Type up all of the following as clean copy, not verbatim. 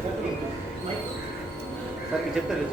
Sir చెప్తారు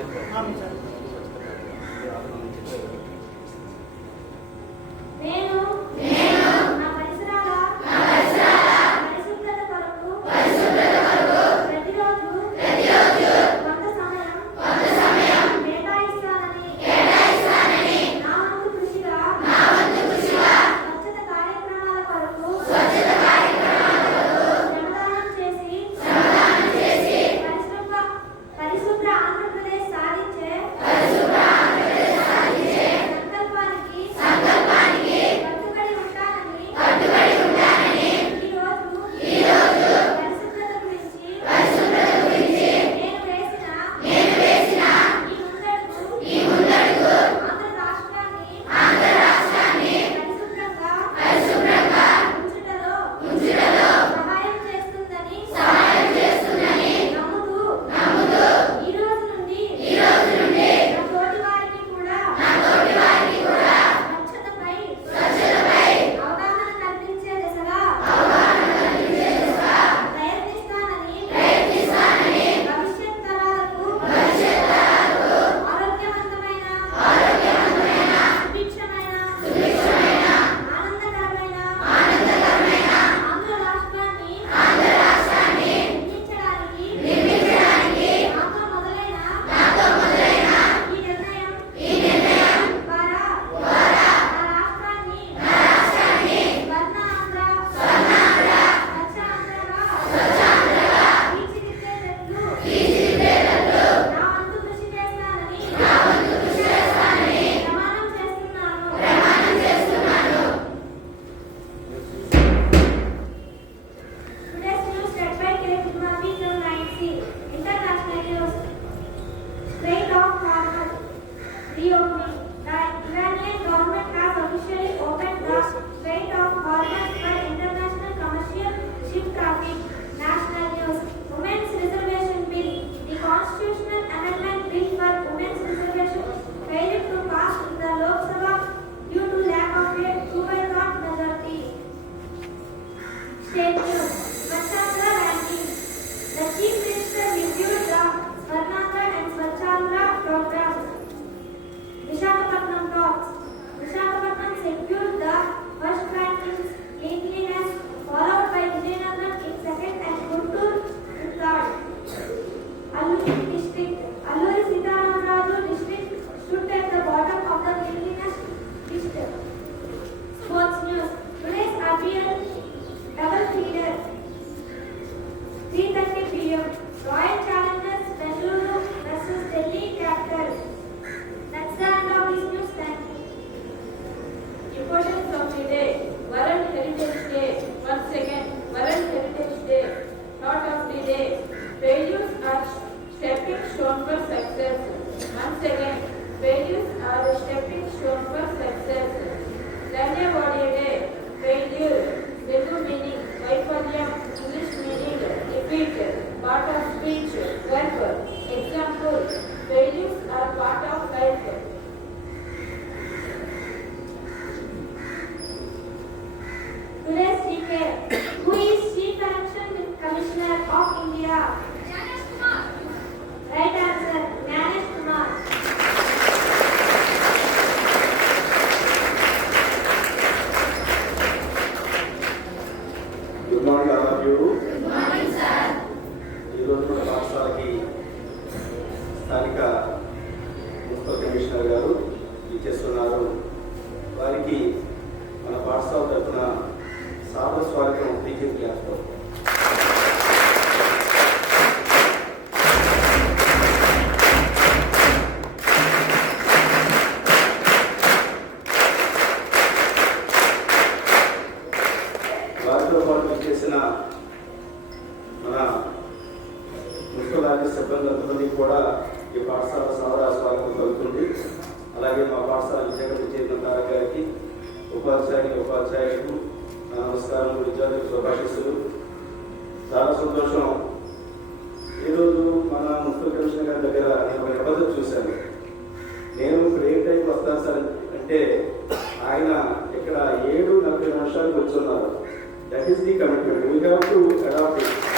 That is the commitment. We have to adopt it.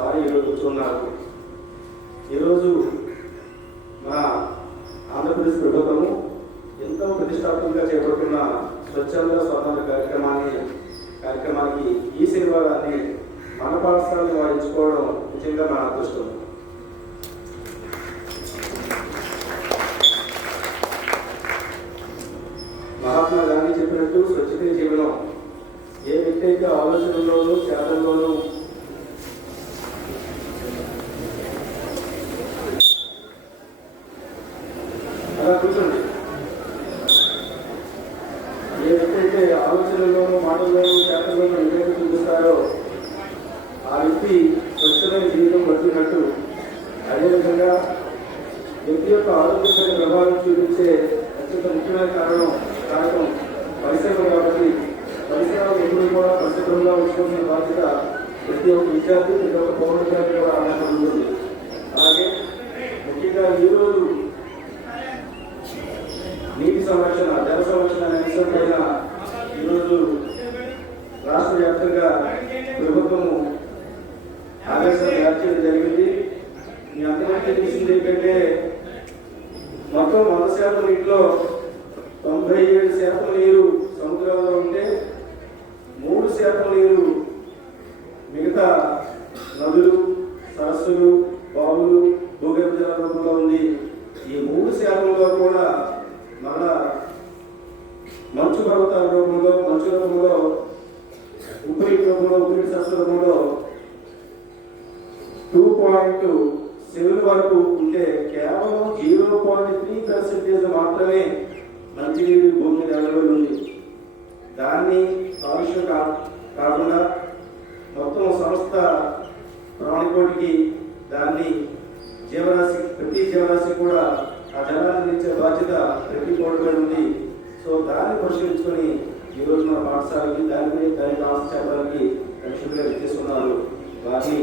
Sir ఈరోజు కూర్చున్నారు. ఈరోజు మన ఆంధ్రప్రదేశ్ ప్రభుత్వము ఎంతో ప్రతిష్టాత్మకంగా చేపడుతున్న స్వచ్ఛంద స్వర్ణాంధ్ర కార్యక్రమానికి ఈ శనివారాన్ని మన పాఠశాలను వాయించుకోవడం నిజంగా మన అదృష్టం. మహాత్మా గాంధీ చెప్పినట్టు స్వచ్ఛతే జీవనం. ఏ వ్యక్తి అయితే ఆలోచనలోనూ చేతల్లోనూ అలా కూర్చోండి. ఏ వ్యక్తి అయితే ఆలోచనలోనూ మాటల్లోనూ చేతల్లోనూ వివేకం చూపిస్తారో ఆ వ్యక్తి స్వచ్ఛమైన జీవితం బతికినట్టు. అదేవిధంగా వ్యక్తి యొక్క ఆరోగ్యపై ప్రభావం చూపించే అత్యంత ముఖ్యమైన కారణం పరిశ్రమ కాబట్టి పరిసరాలు ఎప్పుడు కూడా పరిశుభ్రంగా ఉంచుకునే బాధ్యత ప్రతి ఒక్క విద్యార్థి ప్రతి ఒక్క పౌరుడిగా కూడా ఉంటుంది. అలాగే ముఖ్యంగా ఈరోజు నీటి సంరక్షణ, జల సంరక్షణ అనే అంశం పైన ఈరోజు రాష్ట్ర వ్యాప్తంగా ప్రభుత్వము ఆదేశాలు జారీ చేయడం జరిగింది. మీ అందరికీ తెలిసింది ఏంటంటే మొత్తం 100% నీటిలో 97% నీరు సముద్రాల్లో ఉంటే 3% నీరు మిగతా నదులు, సరస్సులు, బావులు, భూగర్భ జల రూపంలో ఉంది. ఈ 3%లో కూడా మళ్ళా మంచు పర్వతాల రూపంలో, మంచు రూపంలో, ఉప్పిరి రూపంలో, ఉప్పిరి సరస్సు రూపంలో 2.7 వరకు ఉంటే కేవలం 0.3% మాత్రమే మంచినీరు భూమి మీద అవైలబుల్ ఉంది. దాన్ని కాలుష్యం కాకుండా మొత్తం సంస్థ ప్రాణికోటికి దాన్ని ప్రతి జీవరాశి కూడా ఆ జలాన్ని అందించే బాధ్యత ప్రతి కోటిపై ఉంది. సో దాన్ని పరిశీలించుకొని ఈరోజు మన పాఠశాలకి దాని కాన్సెప్ట్కి లక్ష్యంగా తీసుకున్నారు. వారిని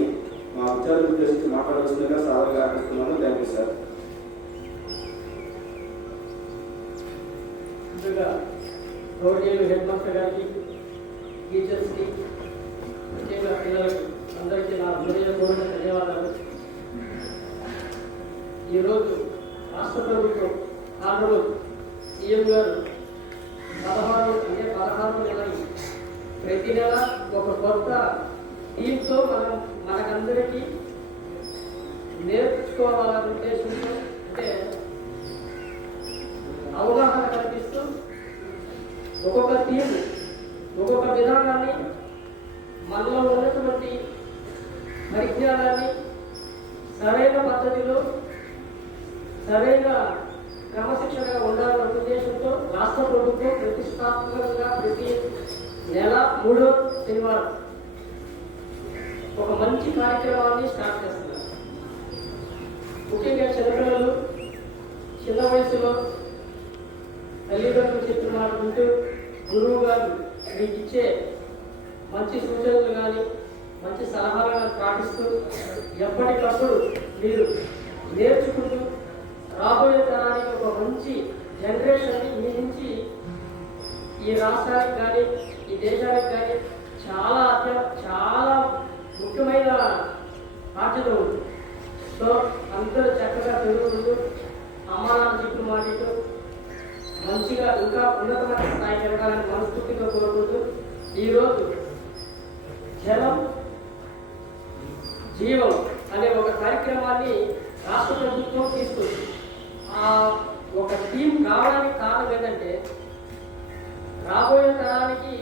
మా విద్యార్థులు ఉద్దేశించి మాట్లాడాల్సిందిగా సాధారణంగా ఆకర్షిస్తున్నాను. Thank you sir. గౌరవనీయులు హెడ్ మాస్టర్ గారికి, టీచర్స్కి, ముఖ్యంగా పిల్లలకి అందరికీ నా హృదయపూర్వక ధన్యవాదాలు. ఈరోజు రాష్ట్ర ప్రభుత్వం ఆంధ్రలో సీఎం గారు 16 నెలలు ప్రతి నెల ఒక కొత్త థీమ్తో మనకందరికీ నేర్చుకోవాలనే ఉద్దేశంతో, అంటే అవగాహన కల్పిస్తూ ఒక్కొక్క థీమ్, ఒక్కొక్క విధానాన్ని, మనలో ఉన్నటువంటి పరిజ్ఞానాన్ని సరైన పద్ధతిలో, సరైన క్రమశిక్షణగా ఉండాలనే ఉద్దేశంతో రాష్ట్ర ప్రభుత్వం ప్రతిష్టాత్మకంగా ప్రతి నెల 3వ శనివారం ఒక మంచి కార్యక్రమాన్ని స్టార్ట్ చేస్తున్నారు. ముఖ్యంగా చిన్నపిల్లలు చిన్న వయసులో తల్లిదండ్రులు చెప్పిన మాట వింటూ గురువు గారు మీకు ఇచ్చే మంచి సూచనలు కానీ మంచి సలహాలు కానీ పాటిస్తూ ఎప్పటికప్పుడు మీరు నేర్చుకుంటూ రాబోయే తరానికి ఒక మంచి జనరేషన్ని మీ నుంచి ఈ రాష్ట్రానికి కానీ ఈ దేశానికి కానీ చాలా ముఖ్యమైన బాధ్యత ఉంది. సో అందరూ చక్కగా చదువుకుంటూ అమ్మా నాన్న చెప్పిన మాటతో మంచిగా ఇంకా ఉన్నతమైన స్థాయికి వెళ్ళాలని మనస్ఫూర్తిగా కోరుకుంటూ ఈరోజు జలం జీవం అనే ఒక కార్యక్రమాన్ని రాష్ట్ర ప్రభుత్వం తీసుకుంది. ఒక టీం కావడానికి కారణం ఏంటంటే రాబోయే తరానికి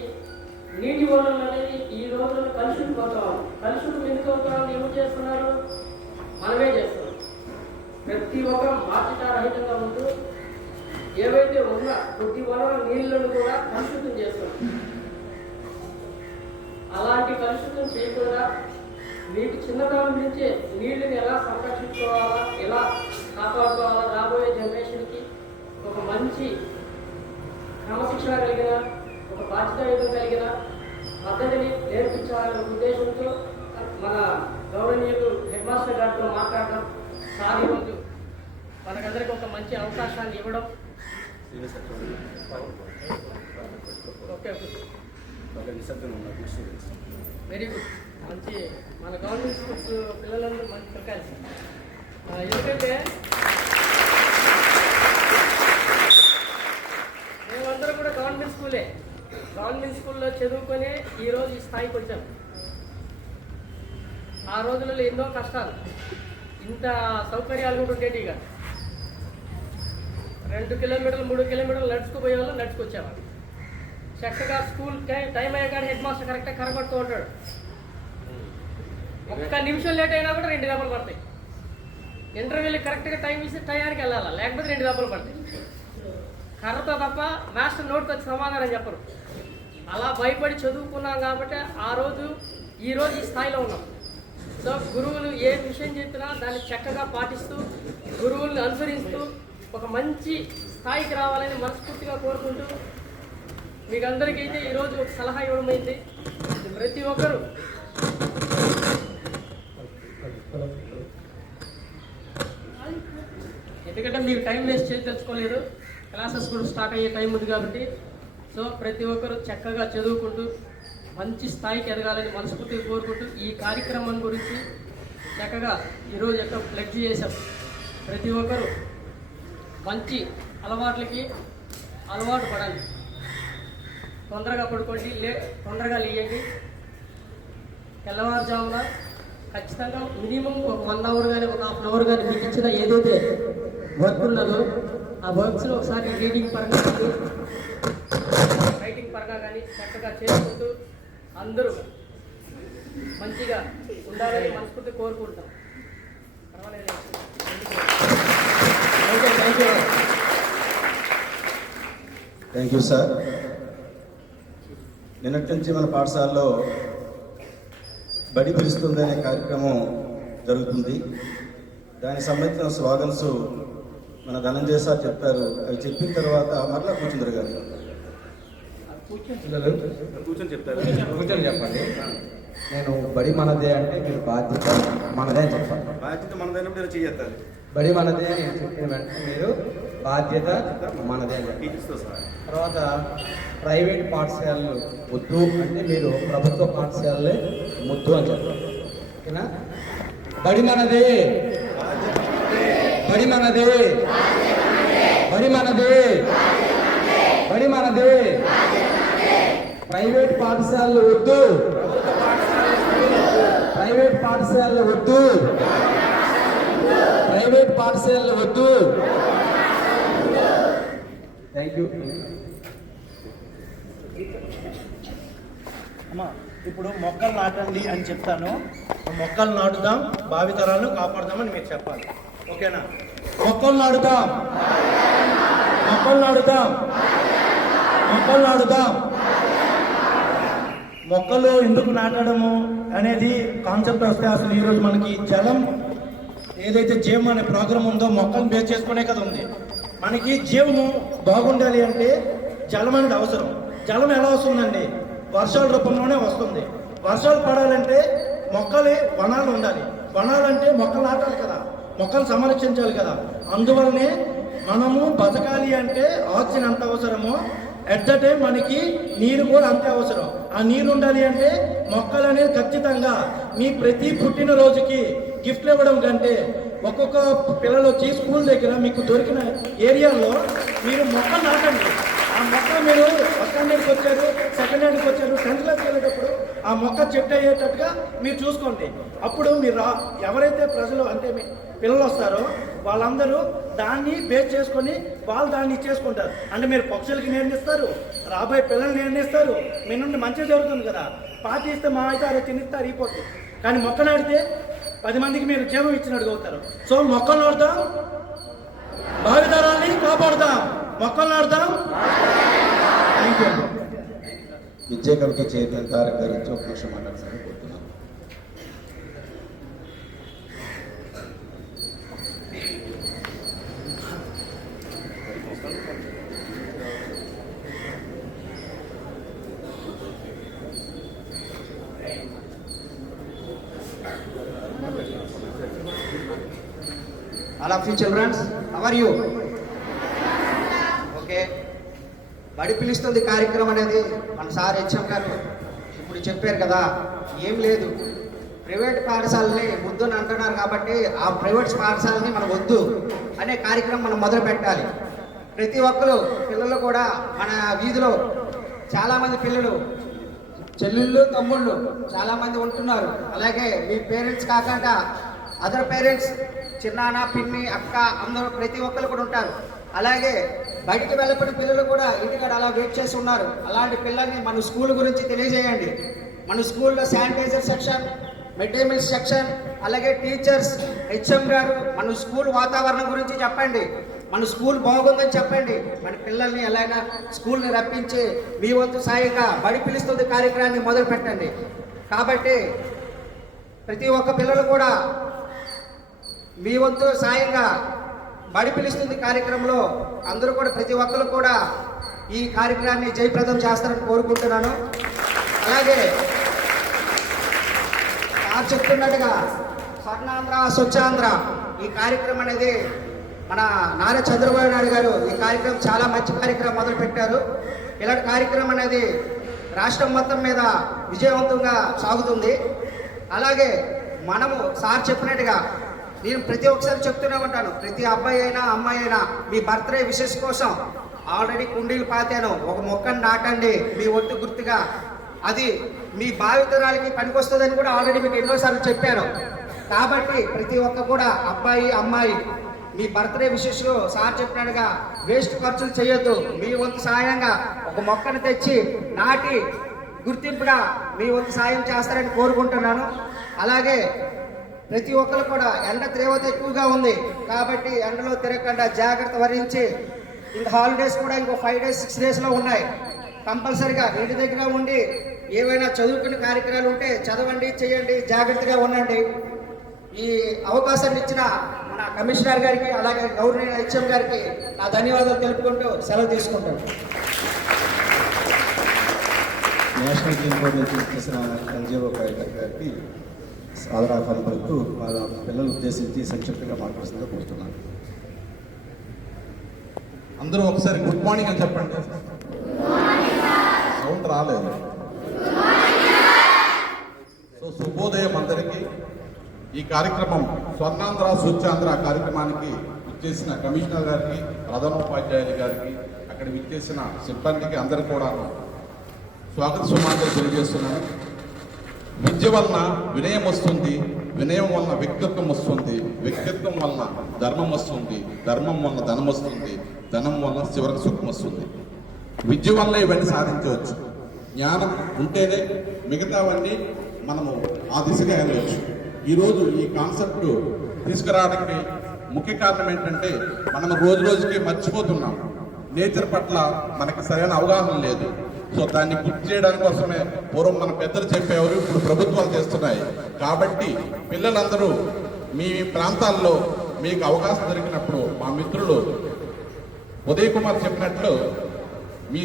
నీటి వనరులు అనేది ఈ రోజుల్లో కలుషితమవుతాం. కలుషితం ఎందుకు అవుతామని ఏమి చేస్తున్నారు? మనమే చేస్తున్నాం. ప్రతి ఒక్క బాధ్యతారహితంగా ఉంటూ ఏవైతే ఉన్న కొద్ది వనరుల నీళ్లను కూడా కలుషితం చేస్తున్నాం. అలాంటి కలుషితం చేయకుండా మీకు చిన్నతనం నుంచే నీళ్ళని ఎలా సంరక్షించుకోవాలా, ఎలా కాపాడుకోవాలా, రాబోయే జనరేషన్కి ఒక మంచి క్రమశిక్షణ కలిగిన, ఒక బాధ్యతాయుతం కలిగిన పద్ధతిని నేర్పించాలనే ఉద్దేశంతో మన గౌరవనీయులు హెడ్ మాస్టర్ గారితో మాట్లాడడం, సార్ ఈరోజు మనకందరికీ ఒక మంచి అవకాశాన్ని ఇవ్వడం. Okay, very good. మంచి మన గవర్నమెంట్ స్కూల్స్ పిల్లలందరూ మంచి ప్రకాశం. ఎందుకంటే మేమందరం కూడా గవర్నమెంట్ స్కూల్లో చదువుకొని ఈరోజు ఈ స్థాయికి వచ్చాం. ఆ రోజులలో ఎన్నో కష్టాలు, ఇంత సౌకర్యాలు కూడా ఉండేటివి కాదు. 2 కిలోమీటర్లు 3 కిలోమీటర్లు నడుచుకుపోయే వాళ్ళు నడుచుకొచ్చేవాళ్ళు. చక్కగా స్కూల్ టైం అయ్యా కానీ హెడ్ మాస్టర్ కరెక్ట్గా కనబడుతూ ఉంటాడు. ఒక్క నిమిషం లేట్ అయినా కూడా 2 దెబ్బలు పడతాయి. ఇంటర్వ్యూలు కరెక్ట్గా టైం ఇస్తే టయానికి వెళ్ళాలా, లేకపోతే 2 దెబ్బలు పడతాయి. కర్రతో తప్ప మాస్టర్ నోటితో వచ్చి సమాధానం చెప్పరు. అలా భయపడి చదువుకున్నాం కాబట్టి ఈరోజు ఈ స్థాయిలో ఉన్నాం. సో గురువులు ఏ విషయం చెప్పినా దాన్ని చక్కగా పాటిస్తూ గురువుల్ని అనుసరిస్తూ ఒక మంచి స్థాయికి రావాలని మనస్ఫూర్తిగా కోరుకుంటూ మీకు అందరికైతే ఈరోజు ఒక సలహా ఇవ్వడమైంది. ప్రతి ఒక్కరూ ఎందుకంటే మీకు టైం వేస్ట్ చేసి తెచ్చుకోలేదు, క్లాసెస్ కూడా స్టార్ట్ అయ్యే టైం ఉంది కాబట్టి. సో ప్రతి ఒక్కరూ చక్కగా చదువుకుంటూ మంచి స్థాయికి ఎదగాలని మనస్ఫూర్తిగా కోరుకుంటూ ఈ కార్యక్రమం గురించి చక్కగా ఈరోజు ఎక్కడ ప్లెడ్జ్ చేశాం. ప్రతి ఒక్కరూ మంచి అలవాట్లకి అలవాటు పడండి. తొందరగా పడుకోండి, తొందరగా లేయండి. తెల్లవారుజామున ఖచ్చితంగా మినిమం ఒక 1 అవర్ కానీ ఒక హాఫ్ అవర్ కానీ మీకు ఇచ్చిన ఏదైతే వర్క్ ఉన్నదో ఆ వర్క్స్లో ఒకసారి రీడింగ్ పరంగా కానీ రైటింగ్ పరంగా కానీ చక్కగా చేసుకుంటూ అందరూ మంచిగా ఉండాలని మనస్ఫూర్తి కోరుకుంటాం. Thank you sir. నిన్నటి నుంచి మన పాఠశాలలో బడి పిలుస్తుంది అనే కార్యక్రమం జరుగుతుంది. దానికి సంబంధించిన స్లోగన్స్ మన ధనంజయ సార్ చెప్పారు. అవి చెప్పిన తర్వాత మరలా కూర్చుందరు గారు కూర్చొని చెప్తారు. కూర్చొని చెప్పండి. నేను బడి మనదే అంటే మీరు బాధ్యత మనదే అని చెప్పాలి. బాధ్యత మనదైనప్పుడు చేయాలి. బడి మనదే అని చెప్పిన వెంటనే మీరు బాధ్యత మనదే అని చెప్పాలి. టీచర్స్తో సార్. తర్వాత ప్రైవేట్ పాఠశాలలు వద్దు అంటే మీరు ప్రభుత్వ పాఠశాలలే ముద్దు అని చెప్పాలి. ఓకేనా? బడి మనదే, బడి మనదే, బడి మనదే, బడి మనదే. ప్రైవేట్ పాఠశాలలు వద్దు, ప్రైవేట్ పాఠశాలలు వద్దు, ప్రైవేట్ పాఠశాలలు వద్దు. Thank you. అమ్మా, ఇప్పుడు మొక్కలు నాటండి అని చెప్తాను. మొక్కలు నాటుదాం, భావితరాలను కాపాడుదామని మీరు చెప్పాలి. ఓకేనా? మొక్కలు నాటుదాం, మొక్కలు నాటుదాం, మొక్కలు నాటుదాం. మొక్కలు ఎందుకు నాటడము అనేది కాన్సెప్ట్ వస్తే అసలు ఈరోజు మనకి జలం ఏదైతే జీవం అనే ప్రోగ్రామ్ ఉందో మొక్కలను బేస్ చేసుకునే కదా ఉంది. మనకి జీవము బాగుండాలి అంటే జలం అనేది అవసరం. జలం ఎలా వస్తుందండి? వర్షాల రూపంలోనే వస్తుంది. వర్షాలు పడాలంటే వనాలు ఉండాలి. వనాలంటే మొక్కలు నాటాలి కదా, మొక్కలు సంరక్షించాలి కదా. అందువల్లనే మనము బతకాలి అంటే ఆక్సిజన్ ఎంత అవసరమో ఎట్ ద టైం మనకి నీరు కూడా అంతే అవసరం. ఆ నీరు ఉండాలి అంటే మొక్కలు అనేది ఖచ్చితంగా మీ ప్రతి పుట్టినరోజుకి గిఫ్ట్లు ఇవ్వడం కంటే ఒక్కొక్క పిల్లలు వచ్చి స్కూల్ దగ్గర మీకు దొరికిన ఏరియాలో మీరు మొక్కలు నాటండి. ఆ మొక్క మీరు ఫస్ట్ స్టాండర్డ్కి వచ్చారు, సెకండ్ హ్యాండ్కి వచ్చారు, 10th క్లాస్కి వెళ్ళేటప్పుడు ఆ మొక్క చెట్టు అయ్యేటట్టుగా మీరు చూసుకోండి. అప్పుడు మీరు ఎవరైతే ప్రజలు అంటే పిల్లలు వస్తారో వాళ్ళందరూ దాన్ని బేస్ చేసుకొని వాళ్ళు దాన్ని ఇచ్చేసుకుంటారు. అంటే మీరు పక్షులకి నేర్పిస్తారు, రాబోయే పిల్లల్ని నేర్పిస్తారు. మీ నుండి మంచిగా జరుగుతుంది కదా. పార్టీ ఇస్తే మా అయితే అరే తినిస్తే అరిగిపోతుంది. కానీ మొక్క నాటితే 10 మందికి మీరు జీవం ఇచ్చినట్టుగా అవుతారు. సో మొక్కలు నాటుతాం, భావితరాన్ని కాపాడుతాం. మొక్కలు నాటుతాం. Thank you. విద్యా కమిటీ చైర్మన్ తారక్ గారి నుంచి ఒక నిమిషం మాట్లాడాలని కోరుతున్నాను. All of you children, how are you? Okay, బడి పిలుస్తుంది కార్యక్రమం అనేది మన సార్ హెచ్ఎం గారు ఇప్పుడు చెప్పారు కదా. ఏం లేదు, ప్రైవేట్ పాఠశాలని వద్దు అని అంటున్నారు కాబట్టి ఆ ప్రైవేట్ పాఠశాలని మనం వద్దు అనే కార్యక్రమం మనం మొదలు పెట్టాలి. ప్రతి ఒక్కరు పిల్లలు కూడా మన వీధిలో చాలామంది పిల్లలు చెల్లెళ్ళు తమ్ముళ్ళు చాలామంది ఉంటున్నారు. అలాగే మీ పేరెంట్స్ కాకుండా అదర్ పేరెంట్స్ చిన్నాన్న పిన్ని అక్క అందరూ ప్రతి ఒక్కరు కూడా ఉంటారు. అలాగే బయటికి వెళ్ళబడిన పిల్లలు కూడా ఇంటికాడ అలా వెయిట్ చేసి ఉన్నారు. అలాంటి పిల్లల్ని మన స్కూల్ గురించి తెలియజేయండి. మన స్కూల్లో sanitizer section, mid day meal section, అలాగే టీచర్స్, హెచ్ఎం గారు మన స్కూల్ వాతావరణం గురించి చెప్పండి. మన స్కూల్ బాగుందని చెప్పండి. మన పిల్లల్ని ఎలాగైనా స్కూల్ని రప్పించి మీ వంతు సాయంగా బడి పిలుస్తుంది కార్యక్రమాన్ని మొదలు పెట్టండి. కాబట్టి ప్రతి ఒక్క పిల్లలు కూడా మీ వంతు సాయంగా బడి పిలుస్తుంది కార్యక్రమంలో అందరూ కూడా ప్రతి ఒక్కరు కూడా ఈ కార్యక్రమాన్ని జయప్రదం చేస్తారని కోరుకుంటున్నాను. అలాగే చెప్తున్నట్టుగా స్వర్ణాంధ్ర స్వచ్ఛాంధ్ర ఈ కార్యక్రమం అనేది మన నారా చంద్రబాబు నాయుడు గారు ఈ కార్యక్రమం చాలా మంచి కార్యక్రమం మొదలు పెట్టారు. ఇలాంటి కార్యక్రమం అనేది రాష్ట్రం మొత్తం మీద విజయవంతంగా సాగుతుంది. అలాగే మనము సార్ చెప్పినట్టుగా నేను ప్రతి ఒక్కసారి చెప్తూనే ఉంటాను, ప్రతి అబ్బాయి అయినా అమ్మాయి అయినా మీ బర్త్డే విషెస్ కోసం ఆల్రెడీ కుండీలు పాతాను, ఒక మొక్కను నాటండి మీ ఒట్టు గుర్తుగా. అది మీ భావితరాలకి పనికొస్తుందని కూడా ఆల్రెడీ మీకు ఎన్నోసార్లు చెప్పాను. కాబట్టి ప్రతి ఒక్క కూడా అబ్బాయి అమ్మాయి మీ బర్త్డే విషెస్లో సార్ చెప్పినట్టుగా వేస్ట్ ఖర్చులు చేయొద్దు. మీ వంతు సాయంగా ఒక మొక్కను తెచ్చి నాటి గుర్తింపుగా మీ వంతు సాయం చేస్తారని కోరుకుంటున్నాను. అలాగే ప్రతి ఒక్కరు కూడా ఎండ తీవ్రత ఎక్కువగా ఉంది కాబట్టి ఎండలో తిరగకుండా జాగ్రత్త వహించి ఇంకా హాలిడేస్ కూడా ఇంకో 5 days 6 daysలో ఉన్నాయి. కంపల్సరిగా ఇంటి దగ్గర ఉండి ఏవైనా చదువుకునే కార్యక్రమాలు ఉంటే చదవండి, చేయండి, జాగ్రత్తగా ఉండండి. ఈ అవకాశాన్ని ఇచ్చిన మన కమిషనర్ గారికి అలాగే గవర్నర్ హెచ్ఎం గారికి నా ధన్యవాదాలు తెలుపుకుంటూ సెలవు తీసుకుంటాను. నేషనల్ గ్రీన్ బోర్డు నుంచి చేసిన ఎన్జిఓ గారికి ఆదరాఫాలు పలుకుతూ వాళ్ళ పిల్లలు ఉద్దేశించి సంక్షిప్తంగా మాట్లాడుతుందో కోరుతున్నాను. అందరూ ఒకసారి గుడ్ మార్నింగ్ అని చెప్పండి. సౌండ్ రాలేదు. సో శుభోదయం అందరికీ. ఈ కార్యక్రమం స్వర్ణాంధ్ర స్వచ్ఛాంధ్ర కార్యక్రమానికి విచ్చేసిన కమిషనర్ గారికి, ప్రధానోపాధ్యాయులు గారికి, అక్కడ విచ్చేసిన సిబ్బందికి అందరికీ కూడా స్వాగత సుమాంజలి తెలియజేస్తున్నాను. విద్య వలన వినయం వస్తుంది, వినయం వలన వ్యక్తిత్వం వస్తుంది, వ్యక్తిత్వం వలన ధర్మం వస్తుంది, ధర్మం వలన ధనం వస్తుంది, ధనం వలన చివరికి సుఖం వస్తుంది. విద్య వల్ల ఇవన్నీ సాధించవచ్చు. జ్ఞానం ఉంటేనే మిగతావన్నీ మనము ఆ దిశగా వెళ్ళవచ్చు. ఈరోజు ఈ కాన్సెప్ట్ తీసుకురావడానికి ముఖ్య కారణం ఏంటంటే మనం రోజు రోజుకి మర్చిపోతున్నాం. నేచర్ పట్ల మనకి సరైన అవగాహన లేదు. సో దాన్ని గుర్తు చేయడానికి కోసమే పూర్వం మన పెద్దలు చెప్పేవారు, ఇప్పుడు ప్రభుత్వాలు చేస్తున్నాయి. కాబట్టి పిల్లలందరూ మీ ప్రాంతాల్లో మీకు అవకాశం దొరికినప్పుడు మా మిత్రులు ఉదయ్ కుమార్ చెప్పినట్లు మీ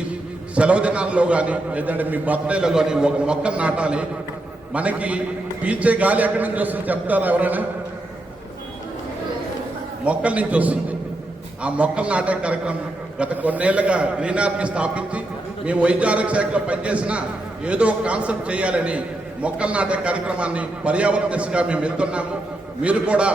సెలవు దినాల్లో కానీ లేదంటే మీ బర్త్డేలో కానీ ఒక మొక్కను నాటాలి. మనకి పీల్చే గాలి ఎక్కడి నుంచి వస్తుంది చెప్తారా ఎవరైనా? మొక్కల నుంచి వస్తుంది. ఆ మొక్కలు నాటే కార్యక్రమం గత కొన్నేళ్లుగా గ్రీన్ ఆర్మీ స్థాపించి మేము వైద్య ఆరోగ్య శాఖలో పనిచేసిన ఏదో ఒక కాన్సెప్ట్ చేయాలని మొక్కలు నాటే కార్యక్రమాన్ని పర్యావరణ దిశగా మేము వెళ్తున్నాము. మీరు కూడా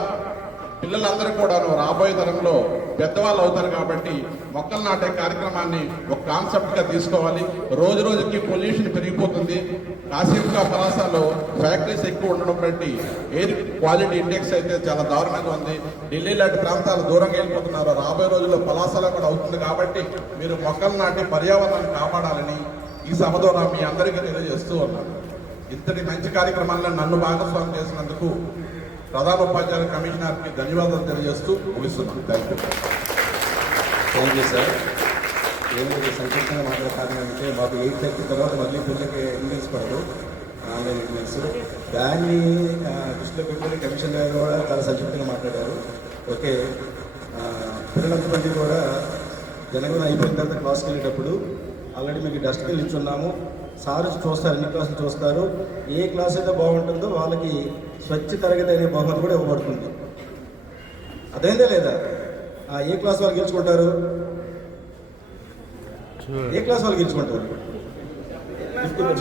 పిల్లలందరూ కూడా రాబోయే తరంలో పెద్దవాళ్ళు అవుతారు కాబట్టి మొక్కలు నాటే కార్యక్రమాన్ని ఒక కాన్సెప్ట్గా తీసుకోవాలి. రోజు రోజుకి పొల్యూషన్ పెరిగిపోతుంది. కాశీంకా పలాసలో ఫ్యాక్టరీస్ ఎక్కువ ఉండడం బట్టి ఎయిర్ క్వాలిటీ ఇండెక్స్ అయితే చాలా దారుణంగా ఉంది. ఢిల్లీ లాంటి ప్రాంతాలు దూరంగా వెళ్ళిపోతున్నారు. రాబోయే రోజుల్లో పలాసలో కూడా అవుతుంది. కాబట్టి మీరు మొక్కలు నాటి పర్యావరణాన్ని కాపాడాలని ఈ సభ ద్వారా మీ అందరికీ తెలియజేస్తూ ఉన్నాను. ఇంతటి మంచి కార్యక్రమాల్లో నన్ను భాగస్వామ్యం చేసినందుకు ప్రధానోపాధ్యాయుల కమిషనర్కి ధన్యవాదాలు తెలియజేస్తూ ముగిస్తున్నాను. Thank you sir. ఏమి సంక్షిప్తంగా మాట్లాడే కారణం అంటే మాకు 8:30 తర్వాత మళ్ళీ పిల్లలకి ఇంగ్లీష్ పడదు, ఆన్లైన్ ఇంగ్లీష్. దాన్ని దృష్టిలో పెట్టుకుని కమిషనర్ గారు కూడా చాలా సంక్షిప్తంగా మాట్లాడారు. ఓకే, పిల్లలందరికీ కూడా జనగణన అయిపోయిన తర్వాత క్లాస్కి వెళ్ళేటప్పుడు ఆల్రెడీ మీకు డస్ట్బిన్ ఇచ్చున్నాము. సార్ చూస్తారు, అన్ని క్లాసులు చూస్తారు. ఏ క్లాస్ అయితే బాగుంటుందో వాళ్ళకి స్వచ్ఛ తరగతి అనే బహుమతి కూడా ఇవ్వబడుతుంది. అదేందే లేదా? ఏ క్లాస్ వాళ్ళు గెలుచుకుంటారు? ఏ క్లాస్ వాళ్ళు గెలుచుకుంటారు?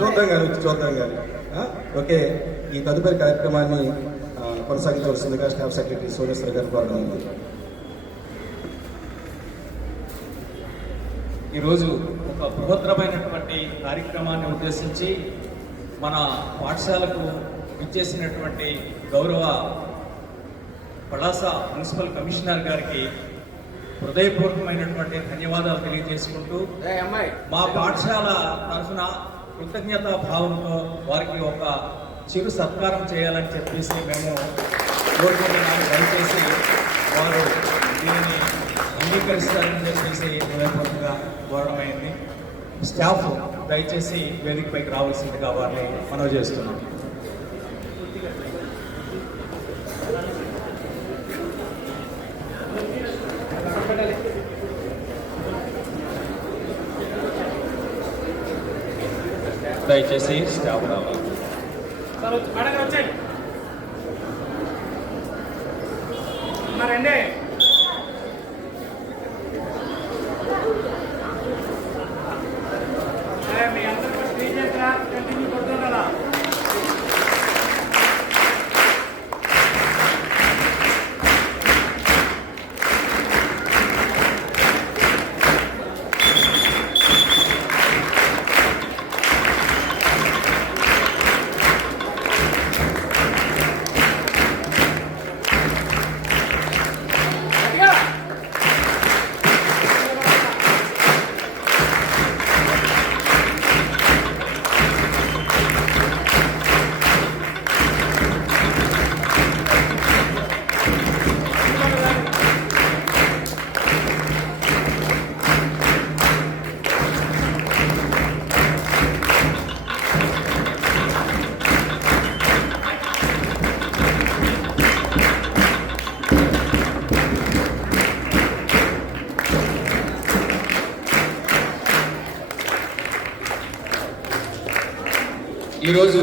చూద్దాం కానీ ఓకే, ఈ తదుపరి కార్యక్రమాన్ని కొనసాగించవలసిందిగా స్టాఫ్ సెక్రటరీ సోమేశ్వర్ గారు కోరడం ఉంది. ఈరోజు ఒక బృహత్తరమైనటువంటి కార్యక్రమాన్ని ఉద్దేశించి మన పాఠశాలకు ఇచ్చేసినటువంటి గౌరవ పలాస మున్సిపల్ కమిషనర్ గారికి హృదయపూర్వకమైనటువంటి ధన్యవాదాలు తెలియజేసుకుంటూ మా పాఠశాల తరఫున కృతజ్ఞతా భావంతో వారికి ఒక చిరు సత్కారం చేయాలని చెప్పేసి మేము కోరుకుంటున్నాము. దయచేసి వారు దీనిని అంగీకరిస్తారని చెప్పేసి హృదయపూర్వకంగా కోరడమైంది. స్టాఫ్ దయచేసి వేదికపైకి రావాల్సిందిగా వారిని మనవి చేస్తున్నాం. దయచేసి స్టాఫ్ రావాలి. ఈరోజు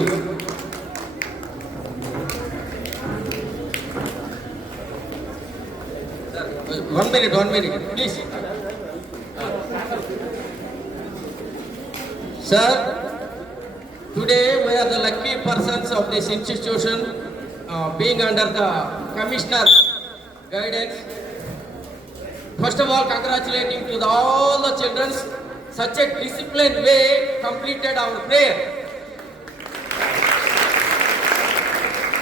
one minute please. Sir, today we are the lucky persons of this institution being under the commissioner's guidance. First of all, congratulating to all the children, such a disciplined way completed our prayer.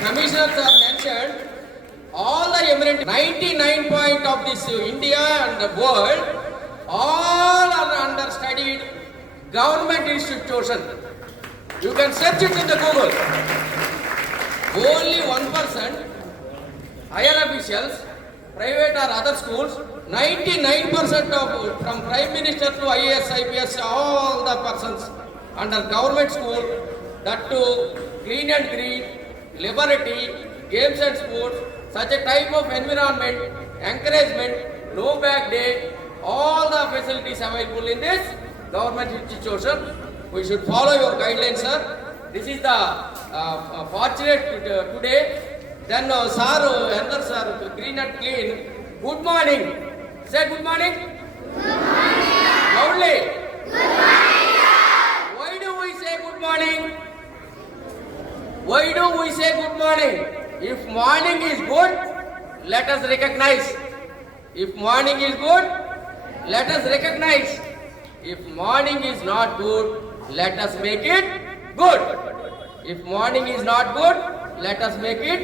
Commissioners are mentioned, all the eminent 99 point of this India and the world, all are understudied government institution. You can search it in the Google. Only 1% higher officials, private or other schools, 99% of from Prime Minister to IAS, IPS, all the persons under government school, that too clean and green, liberty, games and sports, such a type of environment, encouragement, no back day, all the facilities available in this government institution. We should follow your guidelines, sir. This is the fortunate today. Then sir, Ender sir, green and clean. Good morning. Say good morning. Good morning. Loudly. Good morning. Why do we say good morning? Why do we say good morning? If morning is good, let us recognize. If morning is good, let us recognize. If morning is not good, let us make it good. If morning is not good, let us make it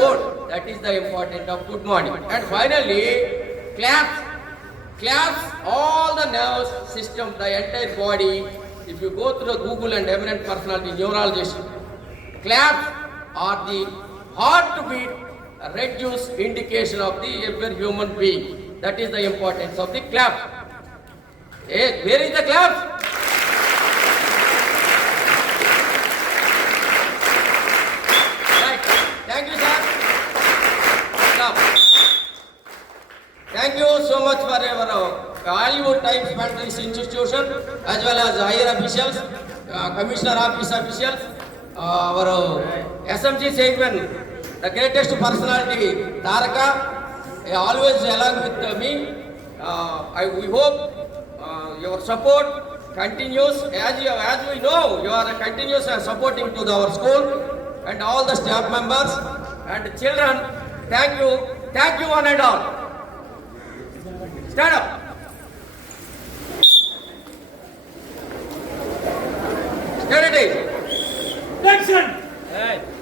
good. That is the importance of good morning. And finally, claps. Claps all the nerves system, the entire body. If you go through Google and eminent personality neurologist, claps are the heartbeat reduce indication of the every human being. That is the importance of the clap. Hey, where is the clap? Right. Thank you, sir. Stop. Thank you so much for your valuable time spent in this institution, as well as higher officials, commissioner office officials, our SMG chairman, the greatest personality, Taraka, always along with me. We hope your support continues. As we know, you are continuous supporting to our school. and all the staff members and children. Thank you one and all. Stand up. Stand it. Action!